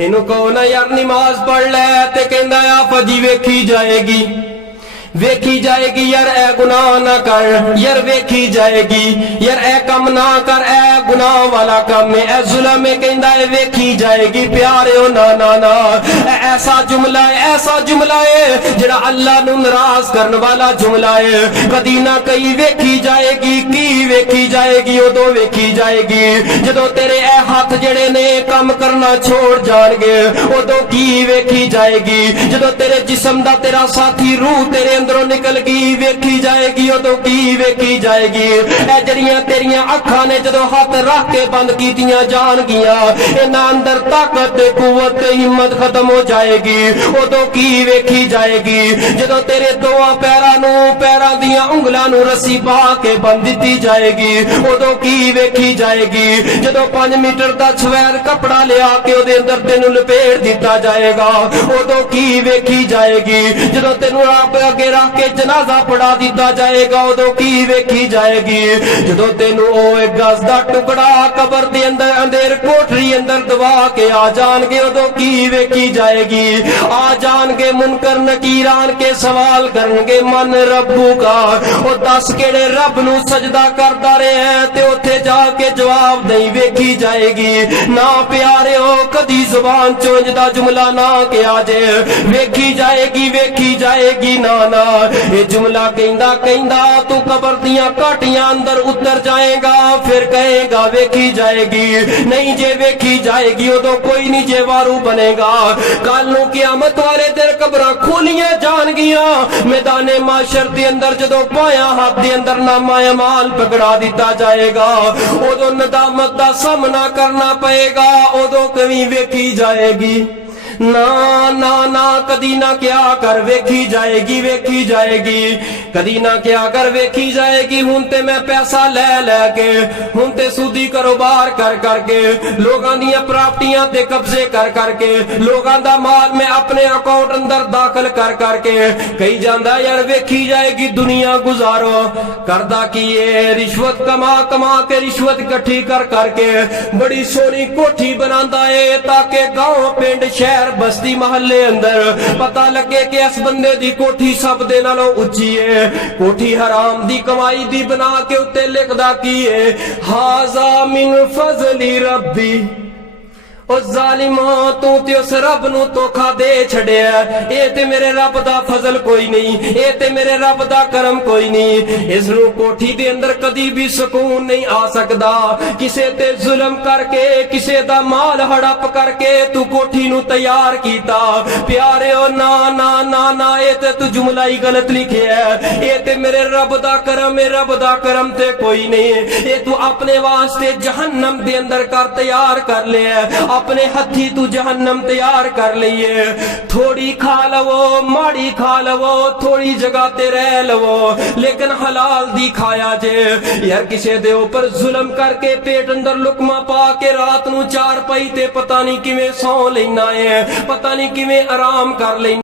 इनू कहो ना यार नमाज पढ़ लै ते कहंदा आप जी वेखी जाएगी यार ए गुनाह ना कर, यार वेखी जाएगी, यार ए कम ना कर, ए गुनाह वाला काम है, ए जुल्म है, कहंदा है वेखी जाएगी। प्यारे हो ना ना ना, ऐसा जुमला है जेड़ा अल्लाह नू नाराज करने वाला जुमला है। कदी ना कही वेखी जाएगी, की वेखी जाएगी, उदों वेखी जाएगी जदों तेरे ए हाथ जेड़े ने काम करना छोड़ जाणगे, उदों की वेखी जाएगी। जदों तेरे जिस्म दा तेरा साथी रूह तेरे अंदरों निकल गई, वेखी जाएगी, उदों की वेखी जाएगी। ए जड़ियां तेरियां अखां ने जदों हाथ रख के बंद कीतियां जाणगियां, इन्हां अंदर ताकत ते कुव्वत ते हिम्मत खत्म हो जाएगी, उदों की वेखी जाएगी। जदों तेरे दोवां पैरां दियां उंगलां नू रस्सी पा के बंद दित्ती जाएगी, उदों की वेखी जाएगी। जदों 5 मीटर दा सफेद कपड़ा लिया के उहदे अंदर तेनू लपेट दिता जाएगा, उदों की वेखी जाएगी। जदों तेनू आप अगे रख के जनाजा पढ़ा दिता जाएगा, उदों की वेखी जाएगी। जदों तेनू ओ एक गज दा टुकड़ा कबर दे अंदर अंधेर कोठरी अंदर दबा के आ जाणगे, उदों की वेखी जाएगी। आ जाणगे मुनकर नकीर आन के सवाल करनगे, मन रब्बू का, ओ दस केड़े रब नू सजदा करदा रहे ते उत्थे जाके जवाब नहीं वेखी जाएगी। ना प्यारे हो कदी जुबान चोंज दा जुमला ना किया जे, वेखी जाएगी ना ना। ये जुमला कहंदा तू कबर दियां काटियां अंदर उतर जाएगा, फिर कहेगा वेखी जाएगी। नहीं जे वेखी जाएगी उदों कोई नहीं जे वारू बनेगा। कल नू क़यामत वाले दिन कबरां खोलियां जाणगियां, मैदाने माशर दे अंदर जदों पाया हाथ दे अंदर नामा अमाल पकड़ा दिता जाएगा, उदों नदामत दा सामना करना पएगा, उदों कभी वेखी जाएगी। ना ना ना कदी ना क्या कर वेखी जाएगी, कदी ना क्या कर वेखी जाएगी। हुण ते मैं पैसा ले के, हुण ते सूदी कारोबार कर के, लोगां दियां प्रॉपर्टियां ते कब्जे कर के, लोगां दा माल मैं अपने अकाउंट अंदर दाखिल कर के कही जांदा यार वेखी जाएगी दुनिया गुजारो। करदा की ये रिश्वत कमा के रिश्वत इकट्ठी कर के बड़ी सोहनी कोठी बनांदा है, ताकि गांव पिंड शहर बस्ती महल्ले अंदर पता लगे कि इस बंदे दी कोठी सब दे नालों उच्ची है। कोठी हराम दी कमाई दी बना के उत्ते लिखदा की है, हाजा मिन फजली रब्बी। ओ जालिमा तू ते उस रब नू धोखा दे छड़िया, ए ते मेरे रब दा फजल कोई नहीं, ए ते मेरे रब दा करम कोई नहीं। इस नू कोठी दे अंदर कदी भी सुकून नहीं आ सकदा। किसे ते जुल्म करके, किसे दा माल हड़प करके तू कोठी नू तैयार कीता। प्यारे ओ ना ना ना ना, ए ते तू जुमला ही गलत लिखिया है। ए ते मेरे रब दा करम, मेरे रब दा करम ते कोई नहीं। ए तू अपने वास्ते जहन्नम दे अंदर कर तैयार कर लिया, अपने हथी तू जहन्नम तैयार कर लिए। थोड़ी खा लवो, माड़ी खा लवो, थोड़ी जगह ते रह लवो, लेकिन हलाल दी खाया जे। यार किसे दे ऊपर जुल्म करके पेट अंदर लुकमा पा के रात नू चार पाई ते पता नहीं किवें सौ लेना है, पता नहीं किवें आराम कर लेना।